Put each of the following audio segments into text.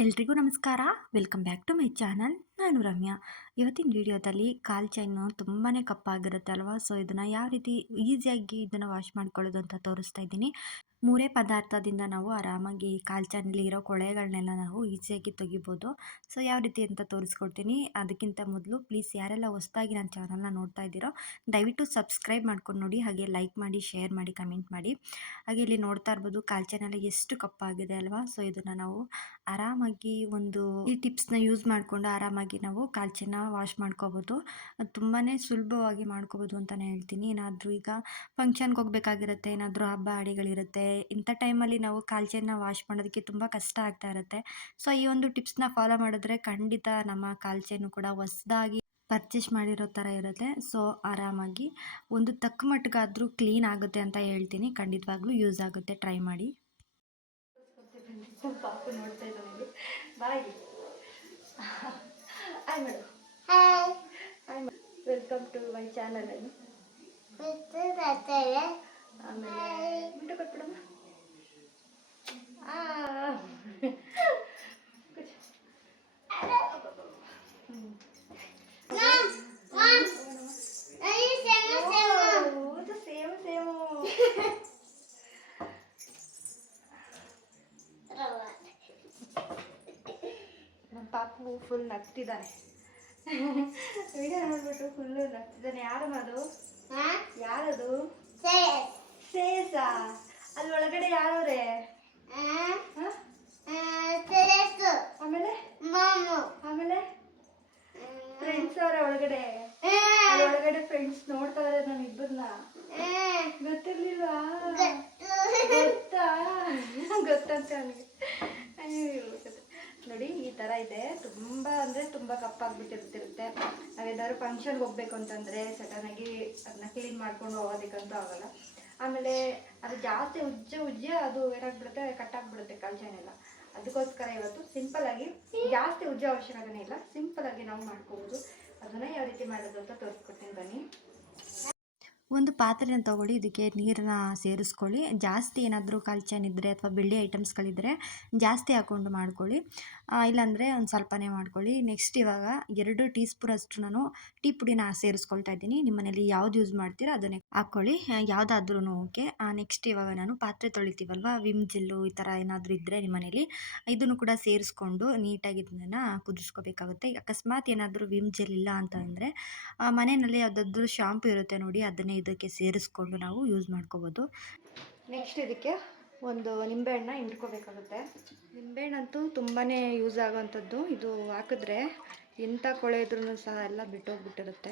ಎಲ್ರಿಗೂ ನಮಸ್ಕಾರ. Welcome back to my channel. ನಾನು ರಮ್ಯಾ. ಇವತ್ತಿನ ವಿಡಿಯೋದಲ್ಲಿ ಕಾಲ್ ಚೈನು ತುಂಬಾ ಕಪ್ಪಾಗಿರುತ್ತೆ ಅಲ್ವಾ? ಸೊ ಇದನ್ನು ಯಾವ ರೀತಿ ಈಸಿಯಾಗಿ ಇದನ್ನು ವಾಶ್ ಮಾಡ್ಕೊಳ್ಳೋದು ಅಂತ ತೋರಿಸ್ತಾ ಇದ್ದೀನಿ. ಮೂರೇ ಪದಾರ್ಥದಿಂದ ನಾವು ಆರಾಮಾಗಿ ಕಾಲ್ ಚೈನಲ್ಲಿ ಇರೋ ಕೊಳೆಗಳನ್ನೆಲ್ಲ ನಾವು ಈಸಿಯಾಗಿ ತೆಗಿಬೋದು. ಸೊ ಯಾವ ರೀತಿ ಅಂತ ತೋರಿಸ್ಕೊಡ್ತೀನಿ. ಅದಕ್ಕಿಂತ ಮೊದಲು ಪ್ಲೀಸ್ ಯಾರೆಲ್ಲ ಹೊಸ್ದಾಗಿ ನನ್ನ ಚಾನಲ್ನ ನೋಡ್ತಾ ಇದ್ದೀರೋ, ದಯವಿಟ್ಟು ಸಬ್ಸ್ಕ್ರೈಬ್ ಮಾಡ್ಕೊಂಡು ನೋಡಿ. ಹಾಗೆ ಲೈಕ್ ಮಾಡಿ ಶೇರ್ ಮಾಡಿ ಕಮೆಂಟ್ ಮಾಡಿ. ಹಾಗೆ ಇಲ್ಲಿ ನೋಡ್ತಾ ಇರ್ಬೋದು ಕಾಲ್ ಚೈನಲ್ಲಿ ಎಷ್ಟು ಕಪ್ಪಾಗಿದೆ ಅಲ್ವಾ? ಸೊ ಇದನ್ನು ನಾವು ಆರಾಮಾಗಿ ಒಂದು ಈ ಟಿಪ್ಸ್ನ ಯೂಸ್ ಮಾಡಿಕೊಂಡು ಆರಾಮಾಗಿ ನಾವು ಕಾಲ್ಚಿನ ವಾಶ್ ಮಾಡ್ಕೋಬೋದು. ಅದು ತುಂಬಾ ಸುಲಭವಾಗಿ ಮಾಡ್ಕೋಬೋದು ಅಂತಲೇ ಹೇಳ್ತೀನಿ. ಏನಾದರೂ ಈಗ ಫಂಕ್ಷನ್ಗೆ ಹೋಗ್ಬೇಕಾಗಿರುತ್ತೆ, ಏನಾದರೂ ಹಬ್ಬ ಹಡಿಗಳಿರುತ್ತೆ ಇಂಥ ಟೈಮಲ್ಲಿ ನಾವು ಕಾಲ್ಚೆನ ವಾಶ್ ಮಾಡೋದಕ್ಕೆ ತುಂಬ ಕಷ್ಟ ಆಗ್ತಾ ಇರುತ್ತೆ. ಸೊ ಈ ಒಂದು ಟಿಪ್ಸ್ನ ಫಾಲೋ ಮಾಡಿದ್ರೆ ಖಂಡಿತ ನಮ್ಮ ಕಾಲ್ಚೆನು ಕೂಡ ಹೊಸ್ದಾಗಿ ಪರ್ಚೇಸ್ ಮಾಡಿರೋ ಥರ ಇರುತ್ತೆ. ಸೊ ಆರಾಮಾಗಿ ಒಂದು ತಕ್ಕ ಮಟ್ಟಿಗಾದರೂ ಕ್ಲೀನ್ ಆಗುತ್ತೆ ಅಂತ ಹೇಳ್ತೀನಿ. ಖಂಡಿತವಾಗ್ಲೂ ಯೂಸ್ ಆಗುತ್ತೆ. ಟ್ರೈ ಮಾಡಿ. ಇದ್ದಾನೆ bye. Madam. Hi welcome to my channel ಅನ್ನು ಆಮೇಲೆ ಮಿಂಟು ಕೊಟ್ಬಿಡಮ್ಮ ಸೇಮು ನಮ್ಮ ಪಾಪು ಫುಲ್ ನಗ್ತಿದ್ದಾನೆ ವಿಡಿಯೋ ನೋಡ್ಬಿಟ್ಟು ಫುಲ್ಲು ನಗ್ತಿದ್ದಾನೆ ಯಾರು ಅದು ಹಾ ಯಾರದು? ಅದು ಸೇಸಾ ಅಲ್ಲಿ ಒಳಗಡೆ ಯಾರವ್ರೆ? ಆಮೇಲೆ? ಮಾಮು. ಆಮೇಲೆ? ಫ್ರೆಂಡ್ಸ್ ಅವರ ಒಳಗಡೆ. ಒಳಗಡೆ ಫ್ರೆಂಡ್ಸ್ ನೋಡ್ತಾರೆ ನಾನು ಇಬ್ಬರನ್ನ. ಗೊತ್ತಿರ್ಲಿಲ್ವಾ? ಗೊತ್ತಾ. ಗೊತ್ತಂತ ನನಗೆ ನೋಡಿ ಈ ತರ ಇದೆ. ತುಂಬ ಕಪ್ಪಾಗ್ಬಿಟ್ಟಿರ್ತಿರುತ್ತೆ ನಾವೇನಾದ್ರು ಫಂಕ್ಷನ್ಗೆ ಹೋಗ್ಬೇಕು ಅಂತಂದರೆ ಸಡನ್ನಾಗಿ ಅದನ್ನ ಕ್ಲೀನ್ ಮಾಡ್ಕೊಂಡು ಹೋಗೋದಕ್ಕಂತೂ ಆಗಲ್ಲ. ಆಮೇಲೆ ಅದು ಜಾಸ್ತಿ ಉಜ್ಜೆ ಉಜ್ಜೆ ಅದು ಏನಾಗ್ಬಿಡುತ್ತೆ ಕಟ್ಟಾಗ್ಬಿಡುತ್ತೆ ಕಲ್ಚನೆಲ್ಲ. ಅದಕ್ಕೋಸ್ಕರ ಇವತ್ತು ಸಿಂಪಲ್ ಆಗಿ ಜಾಸ್ತಿ ಉಜ್ಜೋ ಅವಶ್ಯಕತೆನೇ ಇಲ್ಲ. ಸಿಂಪಲ್ ಆಗಿ ನಾವು ಮಾಡ್ಕೋಬೋದು. ಅದನ್ನ ಯಾವ ರೀತಿ ಮಾಡೋದು ಅಂತ ತೋರಿಸ್ಕೊಡ್ತೀನಿ ಬನ್ನಿ. ಒಂದು ಪಾತ್ರೆನ ತೊಗೊಳ್ಳಿ, ಇದಕ್ಕೆ ನೀರನ್ನ ಸೇರಿಸ್ಕೊಳ್ಳಿ. ಜಾಸ್ತಿ ಏನಾದರೂ ಕಲ್ಚನ್ ಇದ್ದರೆ ಅಥವಾ ಬೆಳ್ಳಿ ಐಟಮ್ಸ್ಗಳಿದ್ದರೆ ಜಾಸ್ತಿ ಹಾಕ್ಕೊಂಡು ಮಾಡ್ಕೊಳ್ಳಿ. ಇಲ್ಲಾಂದರೆ ಒಂದು ಸ್ವಲ್ಪನೇ ಮಾಡ್ಕೊಳ್ಳಿ. ನೆಕ್ಸ್ಟ್ ಇವಾಗ ಎರಡು ಟೀ ಸ್ಪೂನ್ ಅಷ್ಟು ನಾನು ಟೀ ಪುಡಿನ ಸೇರಿಸ್ಕೊಳ್ತಾ ಇದ್ದೀನಿ. ನಿಮ್ಮ ಮನೇಲಿ ಯಾವ್ದು ಯೂಸ್ ಮಾಡ್ತೀರೋ ಅದನ್ನೇ ಹಾಕ್ಕೊಳ್ಳಿ. ಯಾವುದಾದ್ರೂ ಓಕೆ ನೆಕ್ಸ್ಟ್ ಇವಾಗ ನಾನು ಪಾತ್ರೆ ತೊಳಿತೀವಲ್ವ? ವಿಮ್ ಜೆಲ್ಲು ಈ ಥರ ಏನಾದರೂ ಇದ್ದರೆ ನಿಮ್ಮ ಮನೇಲಿ ಇದನ್ನು ಕೂಡ ಸೇರಿಸ್ಕೊಂಡು ನೀಟಾಗಿ ಇದನ್ನು ಕುದಿಸ್ಕೋಬೇಕಾಗುತ್ತೆ. ಅಕಸ್ಮಾತ್ ಏನಾದರೂ ವಿಮ್ ಜೆಲ್ ಇಲ್ಲ ಅಂತಂದರೆ ಮನೆಯಲ್ಲಿ ಯಾವುದಾದ್ರೂ ಶಾಂಪು ಇರುತ್ತೆ ನೋಡಿ, ಅದನ್ನೇ ಇದಕ್ಕೆ ಸೇರಿಸ್ಕೊಂಡು ನಾವು ಯೂಸ್ ಮಾಡ್ಕೋಬೋದು. ನೆಕ್ಸ್ಟ್ ಇದಕ್ಕೆ ಒಂದು ನಿಂಬೆಹಣ್ಣ ಹಿಂಡ್ಕೋಬೇಕಾಗುತ್ತೆ. ನಿಂಬೆಹಣ್ಣಂತೂ ತುಂಬಾ ಯೂಸ್ ಆಗೋವಂಥದ್ದು. ಇದು ಹಾಕಿದ್ರೆ ಎಂಥ ಕೊಳೆ ಇದ್ರೂ ಸಹ ಎಲ್ಲ ಬಿಟ್ಟೋಗ್ಬಿಟ್ಟಿರುತ್ತೆ.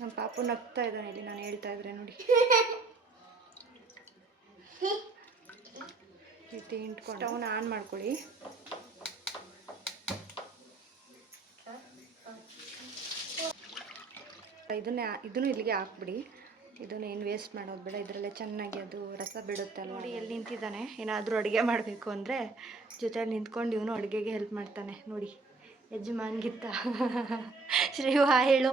ನಮ್ಮ ಪಾಪು ನಗ್ತಾ ಇದ್ದಾನೆ ಇಲ್ಲಿ ನಾನು ಹೇಳ್ತಾ ಇದ್ರೆ ನೋಡಿ. ರೀತಿ ಹಿಂಡ್ಕೊಂಡು. ಸ್ಟವ್ನ ಆನ್ ಮಾಡ್ಕೊಳ್ಳಿ. ಇದನ್ನೇ ಇದನ್ನು ಇಲ್ಲಿಗೆ ಹಾಕ್ಬಿಡಿ. ಇದನ್ನು ಏನು ವೇಸ್ಟ್ ಮಾಡೋದು ಬೇಡ. ಇದರಲ್ಲೇ ಚೆನ್ನಾಗಿ ಅದು ರಸ ಬಿಡುತ್ತೆ ನೋಡಿ, ಎಲ್ಲಿ ನಿಂತಿದ್ದಾನೆ? ಏನಾದರೂ ಅಡುಗೆ ಮಾಡಬೇಕು ಅಂದರೆ ಜೊತೆ ನಿಂತ್ಕೊಂಡು ಇವನು ಅಡುಗೆಗೆ ಹೆಲ್ಪ್ ಮಾಡ್ತಾನೆ. ನೋಡಿ ಯಜಮಾನ್ಗಿತ್ತ ಶ್ರೀವಾ, ಹೇಳು.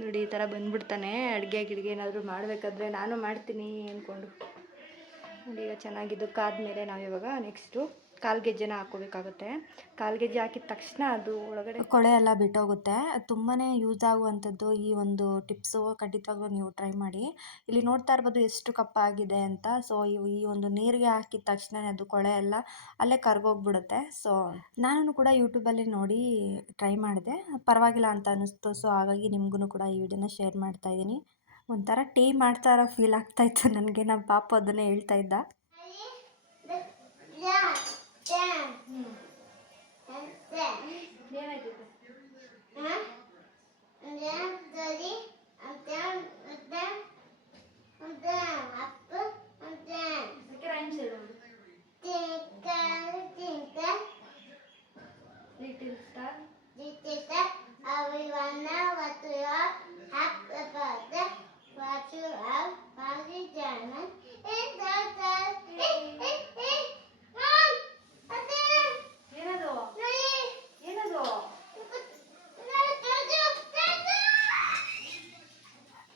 ನೋಡಿ, ಈ ಥರ ಬಂದ್ಬಿಡ್ತಾನೆ. ಅಡುಗೆ ಗಿಡ್ಗೆ ಏನಾದರೂ ಮಾಡಬೇಕಾದ್ರೆ ನಾನು ಮಾಡ್ತೀನಿ ಅಂದ್ಕೊಂಡು. ನೋಡಿ, ಈಗ ಚೆನ್ನಾಗಿದ್ದು ಕಾದ್ಮೇಲೆ ನಾವು ಇವಾಗ ನೆಕ್ಸ್ಟು ಕಾಲು ಗೆಜ್ಜೆನ ಹಾಕ್ಕೋಬೇಕಾಗುತ್ತೆ. ಕಾಲು ಗೆಜ್ಜೆ ಹಾಕಿದ ತಕ್ಷಣ ಅದು ಒಳಗಡೆ ಕೊಳೆ ಎಲ್ಲ ಬಿಟ್ಟೋಗುತ್ತೆ. ತುಂಬಾ ಯೂಸ್ ಆಗುವಂಥದ್ದು ಈ ಒಂದು ಟಿಪ್ಸು. ಖಂಡಿತವಾಗ್ಲೂ ನೀವು ಟ್ರೈ ಮಾಡಿ. ಇಲ್ಲಿ ನೋಡ್ತಾ ಇರ್ಬೋದು ಎಷ್ಟು ಕಪ್ಪಾಗಿದೆ ಅಂತ. ಸೊ ಈ ಒಂದು ನೀರಿಗೆ ಹಾಕಿದ ತಕ್ಷಣ ಅದು ಕೊಳೆ ಎಲ್ಲ ಅಲ್ಲೇ ಕರ್ಗೋಗ್ಬಿಡುತ್ತೆ. ಸೊ ನಾನು ಕೂಡ ಯೂಟ್ಯೂಬಲ್ಲಿ ನೋಡಿ ಟ್ರೈ ಮಾಡಿದೆ. ಪರವಾಗಿಲ್ಲ ಅಂತ ಅನ್ನಿಸ್ತು. ಸೊ, ಹಾಗಾಗಿ ನಿಮ್ಗೂ ಕೂಡ ಈ ವಿಡಿಯೋನ ಶೇರ್ ಮಾಡ್ತಾ ಇದ್ದೀನಿ. ಒಂಥರ ಟೀ ಮಾಡ್ತಾ ಇರೋ ಫೀಲ್ ಆಗ್ತಾ ಇತ್ತು. ನನಗೆ. ನಮ್ಮ ಪಾಪ ಅದನ್ನೇ ಹೇಳ್ತಾ ಇದ್ದ.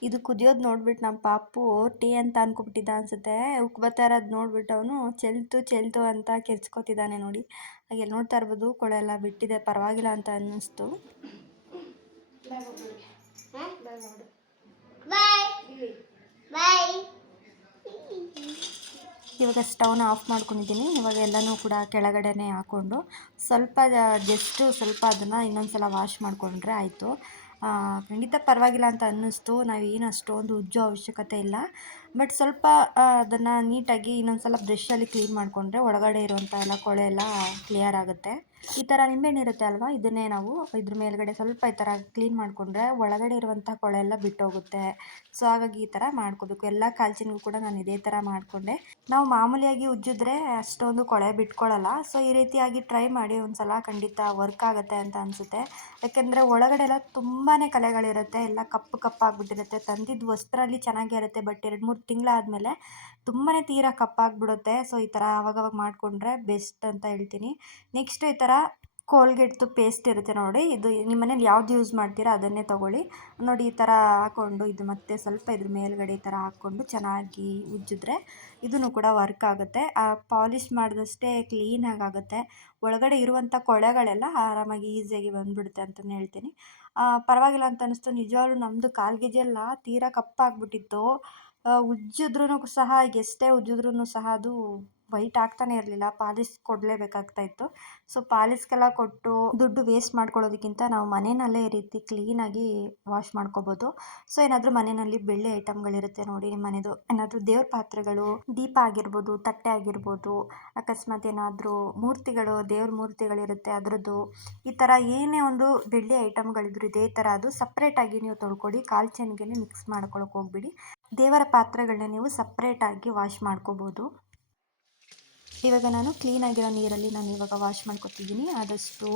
ಇದು ಕುದಿಯೋದು ನೋಡ್ಬಿಟ್ಟು ನಮ್ಮ ಪಾಪು ಟೀ ಅಂತ ಅನ್ಕೊಬಿಟ್ಟಿದ್ದ ಅನ್ಸುತ್ತೆ. ಉಕ್ ಇರೋದು ನೋಡ್ಬಿಟ್ಟು ಅವನು ಚೆಲ್ತು ಚೆಲ್ತು ಅಂತ ಕೆರ್ಚ್ಕೊತಿದ್ದಾನೆ ನೋಡಿ. ಹಾಗೆ ನೋಡ್ತಾ ಇರ್ಬೋದು, ಕೊಳೆ ಎಲ್ಲ ಬಿಟ್ಟಿದೆ, ಪರವಾಗಿಲ್ಲ ಅಂತ ಅನ್ನಿಸ್ತು ಇವಾಗ ಸ್ಟವ್ನ ಆಫ್ ಮಾಡ್ಕೊಂಡಿದ್ದೀನಿ. ಇವಾಗ ಎಲ್ಲನೂ ಕೂಡ ಕೆಳಗಡೆನೇ ಹಾಕ್ಕೊಂಡು ಸ್ವಲ್ಪ ಜಸ್ಟು ಸ್ವಲ್ಪ ಅದನ್ನು ಇನ್ನೊಂದು ಸಲ ವಾಶ್ ಮಾಡಿಕೊಂಡ್ರೆ ಆಯಿತು. ಖಂಡಿತ ಪರವಾಗಿಲ್ಲ ಅಂತ ಅನ್ನಿಸ್ತು. ನಾವೇನು ಅಷ್ಟೊಂದು ಉಜ್ಜೋ ಅವಶ್ಯಕತೆ ಇಲ್ಲ. ಬಟ್ ಸ್ವಲ್ಪ ಅದನ್ನು ನೀಟಾಗಿ ಇನ್ನೊಂದು ಸಲ ಬ್ರಷಲ್ಲಿ ಕ್ಲೀನ್ ಮಾಡಿಕೊಂಡ್ರೆ ಒಳಗಡೆ ಇರುವಂಥ ಎಲ್ಲ ಕೊಳೆ ಎಲ್ಲ ಕ್ಲಿಯರ್ ಆಗುತ್ತೆ. ಈ ಥರ ನಿಂಬೆಹಣ್ಣು ಇರುತ್ತೆ ಅಲ್ವಾ? ಇದನ್ನೇ ನಾವು ಇದ್ರ ಮೇಲ್ಗಡೆ ಸ್ವಲ್ಪ ಈ ಥರ ಕ್ಲೀನ್ ಮಾಡಿಕೊಂಡ್ರೆ ಒಳಗಡೆ ಇರುವಂಥ ಕೊಳೆ ಎಲ್ಲ ಬಿಟ್ಟೋಗುತ್ತೆ. ಸೊ ಹಾಗಾಗಿ ಈ ಥರ ಮಾಡ್ಕೋಬೇಕು. ಎಲ್ಲ ಕಾಲ್ಚಿನ್ಗೂ ಕೂಡ ನಾನು ಇದೇ ಥರ ಮಾಡಿಕೊಂಡೆ. ನಾವು ಮಾಮೂಲಿಯಾಗಿ ಉಜ್ಜಿದ್ರೆ ಅಷ್ಟೊಂದು ಕೊಳೆ ಬಿಟ್ಕೊಳ್ಳಲ್ಲ ಸೊ ಈ ರೀತಿಯಾಗಿ ಟ್ರೈ ಮಾಡಿ ಒಂದು ಸಲ ಖಂಡಿತ ವರ್ಕ್ ಆಗುತ್ತೆ ಅಂತ ಅನಿಸುತ್ತೆ. ಯಾಕೆಂದರೆ ಒಳಗಡೆ ಎಲ್ಲ ತುಂಬಾ ಕಲೆಗಳಿರುತ್ತೆ. ಎಲ್ಲ ಕಪ್ಪು ಕಪ್ಪಾಗಿಬಿಟ್ಟಿರುತ್ತೆ ತಂದಿದ್ದು ವಸ್ತ್ರಲ್ಲಿ ಚೆನ್ನಾಗೇ ಇರುತ್ತೆ ಬಟ್ ಎರಡು ಮೂರು ತಿಂಗಳಾದಮೇಲೆ ತುಂಬಾ ತೀರಾ ಕಪ್ಪಾಗ್ಬಿಡುತ್ತೆ. ಸೊ, ಈ ಥರ ಅವಾಗವಾಗ ಮಾಡಿಕೊಂಡ್ರೆ ಬೆಸ್ಟ್ ಅಂತ ಹೇಳ್ತೀನಿ. ನೆಕ್ಸ್ಟ್ ಈ ಥರ ಕೋಲ್ಗೇಟ್ದು ಪೇಸ್ಟ್ ಇರುತ್ತೆ ನೋಡಿ. ಇದು ನಿಮ್ಮ ಮನೇಲಿ ಯಾವ್ದು ಯೂಸ್ ಮಾಡ್ತೀರಾ ಅದನ್ನೇ ತೊಗೊಳ್ಳಿ. ನೋಡಿ, ಈ ಥರ ಹಾಕ್ಕೊಂಡು ಇದು ಮತ್ತೆ ಸ್ವಲ್ಪ ಇದ್ರ ಮೇಲ್ಗಡೆ ಈ ಥರ ಹಾಕ್ಕೊಂಡು ಚೆನ್ನಾಗಿ ಉಜ್ಜಿದ್ರೆ ಇದೂ ಕೂಡ ವರ್ಕ್ ಆಗುತ್ತೆ. ಪಾಲಿಷ್ ಮಾಡಿದಷ್ಟೇ ಕ್ಲೀನಾಗಿ ಆಗುತ್ತೆ ಒಳಗಡೆ ಇರುವಂಥ ಕೊಳೆಗಳೆಲ್ಲ ಆರಾಮಾಗಿ ಈಸಿಯಾಗಿ ಬಂದುಬಿಡುತ್ತೆ ಅಂತಲೇ ಹೇಳ್ತೀನಿ. ಪರವಾಗಿಲ್ಲ ಅಂತ ಅನ್ನಿಸ್ತು. ನಿಜವಾಗ್ಲೂ ನಮ್ಮದು ಕಾಲ್ಗೆಜೆಲ್ಲ ತೀರಾ ಕಪ್ಪಾಗ್ಬಿಟ್ಟಿತ್ತು. ಉಜ್ಜಿದ್ರೂ ಸಹ ಎಷ್ಟೇ ಉಜ್ಜಿದ್ರೂ ಸಹ ಅದು ವೈಟ್ ಆಗ್ತಾನೆ ಇರಲಿಲ್ಲ ಪಾಲಿಶ್ ಕೊಡಲೇಬೇಕಾಗ್ತಾ ಇತ್ತು ಸೊ ಪಾಲಿಸ್ಗೆಲ್ಲ ಕೊಟ್ಟು ದುಡ್ಡು ವೇಸ್ಟ್ ಮಾಡ್ಕೊಳ್ಳೋದಕ್ಕಿಂತ ನಾವು ಮನೆಯಲ್ಲೇ ಈ ರೀತಿ ಕ್ಲೀನಾಗಿ ವಾಶ್ ಮಾಡ್ಕೋಬೋದು. ಸೊ ಏನಾದರೂ ಮನೆಯಲ್ಲಿ ಬೆಳ್ಳಿ ಐಟಮ್ಗಳಿರುತ್ತೆ ನೋಡಿ, ನಿಮ್ಮ ಮನೆದು ಏನಾದರೂ ದೇವ್ರ ಪಾತ್ರೆಗಳು, ದೀಪ ಆಗಿರ್ಬೋದು, ತಟ್ಟೆ ಆಗಿರ್ಬೋದು, ಅಕಸ್ಮಾತ್ ಏನಾದರೂ ಮೂರ್ತಿಗಳು, ದೇವ್ರ ಮೂರ್ತಿಗಳಿರುತ್ತೆ ಅದರದ್ದು, ಈ ಥರ ಏನೇ ಒಂದು ಬೆಳ್ಳಿ ಐಟಮ್ಗಳಿದ್ರು ಇದೇ ಥರ ಅದು ಸಪ್ರೇಟಾಗಿ ನೀವು ತೊಳ್ಕೊಡಿ ಕಾಲು ಚೆನ್ಗೆ ಮಿಕ್ಸ್ ಮಾಡ್ಕೊಳಕ್ಕೆ ಹೋಗ್ಬಿಡಿ. ದೇವರ ಪಾತ್ರೆಗಳನ್ನ ನೀವು ಸಪ್ರೇಟಾಗಿ ವಾಶ್ ಮಾಡ್ಕೋಬೋದು. ಇವಾಗ ನಾನು ಕ್ಲೀನಾಗಿರೋ ನೀರಲ್ಲಿ ನಾನು ಇವಾಗ ವಾಶ್ ಮಾಡ್ಕೊತಿದ್ದೀನಿ. ಆದಷ್ಟು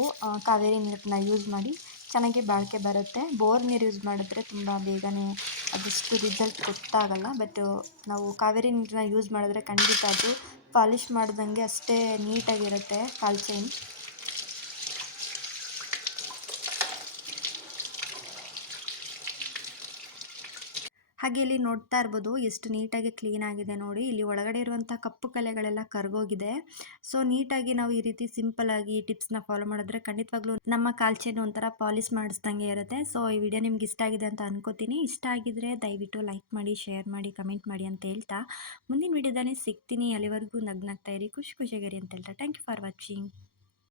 ಕಾವೇರಿ ನೀರನ್ನ ಯೂಸ್ ಮಾಡಿ ಚೆನ್ನಾಗಿ ಬಾಳಿಕೆ ಬರುತ್ತೆ. ಬೋರ್ ನೀರು ಯೂಸ್ ಮಾಡಿದ್ರೆ ತುಂಬ ಬೇಗನೆ ಅದಷ್ಟು ರಿಸಲ್ಟ್ ಗೊತ್ತಾಗಲ್ಲ. ಬಟ್ ನಾವು ಕಾವೇರಿ ನೀರನ್ನ ಯೂಸ್ ಮಾಡಿದ್ರೆ ಖಂಡಿತ ಅದು ಪಾಲಿಷ್ ಮಾಡ್ದಂಗೆ ಅಷ್ಟೇ ನೀಟಾಗಿರುತ್ತೆ ಕಾಲು ಚೈನ್. ಹಾಗೆ ಇಲ್ಲಿ ನೋಡ್ತಾ ಇರ್ಬೋದು, ಎಷ್ಟು ನೀಟಾಗಿ ಕ್ಲೀನ್ ಆಗಿದೆ ನೋಡಿ. ಇಲ್ಲಿ ಒಳಗಡೆ ಇರುವಂಥ ಕಪ್ಪು ಕಲೆಗಳೆಲ್ಲ ಕರ್ಗೋಗಿದೆ. ಸೊ ನೀಟಾಗಿ ನಾವು ಈ ರೀತಿ ಸಿಂಪಲ್ ಆಗಿ ಟಿಪ್ಸ್ನ ಫಾಲೋ ಮಾಡಿದ್ರೆ ಖಂಡಿತವಾಗ್ಲೂ ನಮ್ಮ ಕಾಲ್ಚೇನು ಒಂಥರ ಪಾಲಿಶ್ ಮಾಡಿಸ್ದಂಗೆ ಇರುತ್ತೆ. ಸೊ ಈ ವಿಡಿಯೋ ನಿಮ್ಗೆ ಇಷ್ಟ ಆಗಿದೆ ಅಂತ ಅನ್ಕೋತೀನಿ. ಇಷ್ಟ ಆಗಿದ್ರೆ ದಯವಿಟ್ಟು ಲೈಕ್ ಮಾಡಿ ಶೇರ್ ಮಾಡಿ ಕಮೆಂಟ್ ಮಾಡಿ ಅಂತ ಹೇಳ್ತಾ. ಮುಂದಿನ ವಿಡಿಯೋದಲ್ಲಿ ಸಿಗ್ತೀನಿ. ಅಲ್ಲಿವರೆಗೂ ನಗ್ನಾಗ್ತಾ ಇರಿ. ಖುಷಿ ಖುಷಿಯಾಗಿರಿ ಅಂತ ಹೇಳ್ತಾ. Thank you for watching